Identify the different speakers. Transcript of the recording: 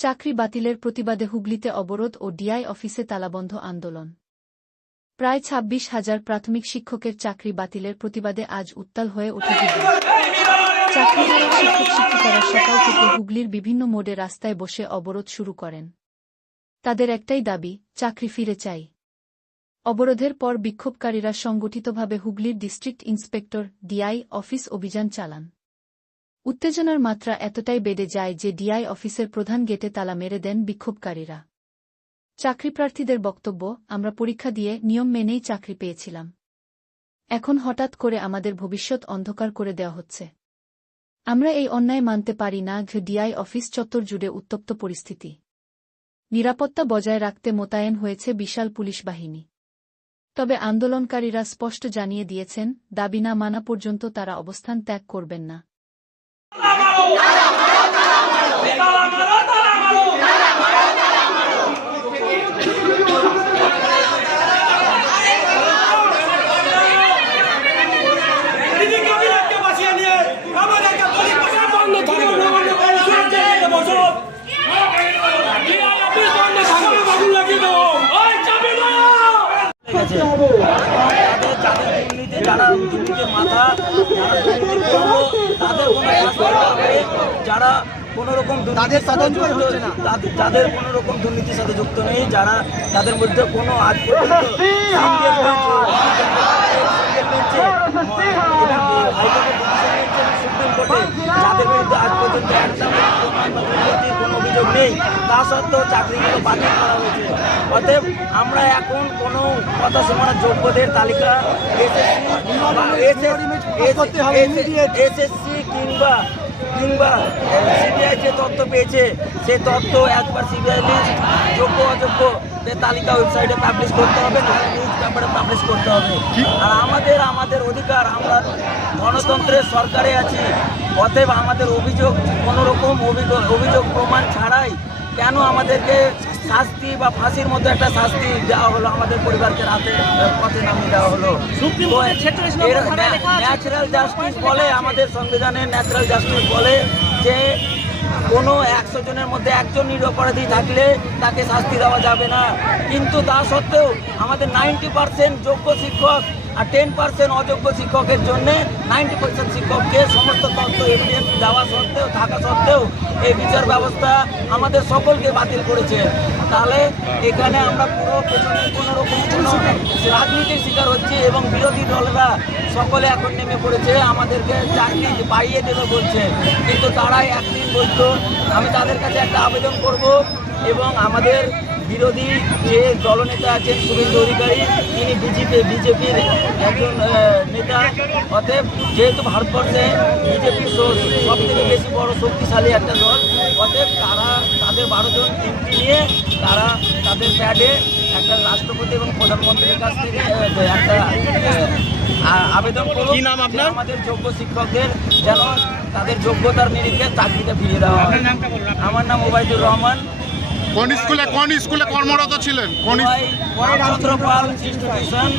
Speaker 1: চাকরি বাতিলের প্রতিবাদে হুগলিতে অবরোধ ও ডিআই অফিসে তালাবন্ধ আন্দোলন। প্রায় ছাব্বিশ হাজার প্রাথমিক শিক্ষকের চাকরি বাতিলের প্রতিবাদে আজ উত্তাল হয়ে ওঠে শিক্ষক শিক্ষিকারা সকাল থেকে হুগলির বিভিন্ন মোড়ে রাস্তায় বসে অবরোধ শুরু করেন। তাদের একটাই দাবি, চাকরি ফিরে চাই। অবরোধের পর বিক্ষোভকারীরা সংগঠিতভাবে হুগলির ডিস্ট্রিক্ট ইন্সপেক্টর, ডিআই অফিস অভিযান চালান। উত্তেজনার মাত্রা এতটাই বেড়ে যায় যে ডিআই অফিসের প্রধান গেটে তালা মেরে দেন বিক্ষোভকারীরা। চাকরিপ্রার্থীদের বক্তব্য, আমরা পরীক্ষা দিয়ে নিয়ম মেনেই চাকরি পেয়েছিলাম। এখন হঠাৎ করে আমাদের ভবিষ্যৎ অন্ধকার করে দেওয়া হচ্ছে। আমরা এই অন্যায় মানতে পারি না ডিআই অফিস চত্বর জুড়ে উত্তপ্ত পরিস্থিতি। নিরাপত্তা বজায় রাখতে মোতায়েন হয়েছে বিশাল পুলিশ বাহিনী। তবে আন্দোলনকারীরা স্পষ্ট জানিয়ে দিয়েছেন, দাবি না মানা পর্যন্ত তারা অবস্থান ত্যাগ করবেন না।
Speaker 2: দিদিকে
Speaker 3: যারা দুর্নীতির মাথা যারা দুর্নীতি করব তাদের কোনো শাস্তি হবে যারা কোনো রকম তাদের তদন্ত হচ্ছে না যাদের কোনো রকম দুর্নীতির সাথে যুক্ত নেই যারা তাদের মধ্যে কোনো আজ সুপ্রিম কোর্টে যাদের বিরুদ্ধে আজ পর্যন্ত কোনো অভিযোগ নেই তা সত্ত্বেও চাকরিগুলো বাতিল করা হয়েছে অতএব আমরা এখন কোনো কথা শোনার যোগ্যদের তালিকা এসএসসি কিংবা কিংবা সিবিআই যে তথ্য পেয়েছে সেই তথ্য একবার সিবিআই যোগ্য অযোগ্য তালিকা ওয়েবসাইটে পাবলিশ করতে হবে নিউজ পেপারে পাবলিশ করতে হবে আর আমাদের আমাদের অধিকার আমরা গণতন্ত্রের সরকারে আছি অতএব আমাদের অভিযোগ কোনো রকম অভিযোগ অভিযোগ প্রমাণ ছাড়াই কেন আমাদেরকে শাস্তি বা ফাঁসির মতো একটা শাস্তি দেওয়া হলো আমাদের পরিবারকে রাতে পথে নামিয়ে দেওয়া হলো। ন্যাচারাল জাস্টিস বলে আমাদের সংবিধানে ন্যাচারাল জাস্টিস বলে যে কোনো একশো জনের মধ্যে একজন নিরপরাধী থাকলে তাকে শাস্তি দেওয়া যাবে না। কিন্তু তা সত্ত্বেও আমাদের নাইনটি পার্সেন্ট যোগ্য শিক্ষক আর টেন পার্সেন্ট অযোগ্য শিক্ষকের জন্যে নাইনটি পার্সেন্ট শিক্ষককে সমস্ত তথ্য এভিডেন্স দেওয়া সত্ত্বেও, থাকা সত্ত্বেও এই বিচার ব্যবস্থা আমাদের সকলকে বাতিল করেছে। তাহলে এখানে আমরা পুরো পেছনে কোনো রকম কোনো রাজনীতির শিকার হচ্ছি এবং বিরোধী দলরা সকলে এখন নেমে পড়েছে, আমাদেরকে চাকরি পাইয়ে দেবে বলছে। কিন্তু তারাই একদিন বলতো, আমি তাদের কাছে একটা আবেদন করব এবং আমাদের বিরোধী যে দলনেতা আছেন শুভেন্দু অধিকারী, তিনি বিজেপি, বিজেপির একজন নেতা। অতএব যেহেতু ভারতবর্ষে বিজেপি সব থেকে বেশি বড় শক্তিশালী একটা দল, অতএব তারা তাদের বারোজন এমপি নিয়ে তারা তাদের প্যাডে একটা রাষ্ট্রপতি এবং প্রধানমন্ত্রীর কাছ থেকে একটা আবেদন করুন
Speaker 4: কি নাম আপনার?
Speaker 3: আমাদের যোগ্য শিক্ষকদের যেন তাদের যোগ্যতার নিরিখে চাকরিটা ফিরিয়ে দেওয়া হয় আমার নাম ওবায়দুর রহমান
Speaker 4: কোন স্কুলে কোন স্কুলে কর্মরত ছিলেন কোন
Speaker 3: চন্দ্রপাল ইনস্টিটিউশন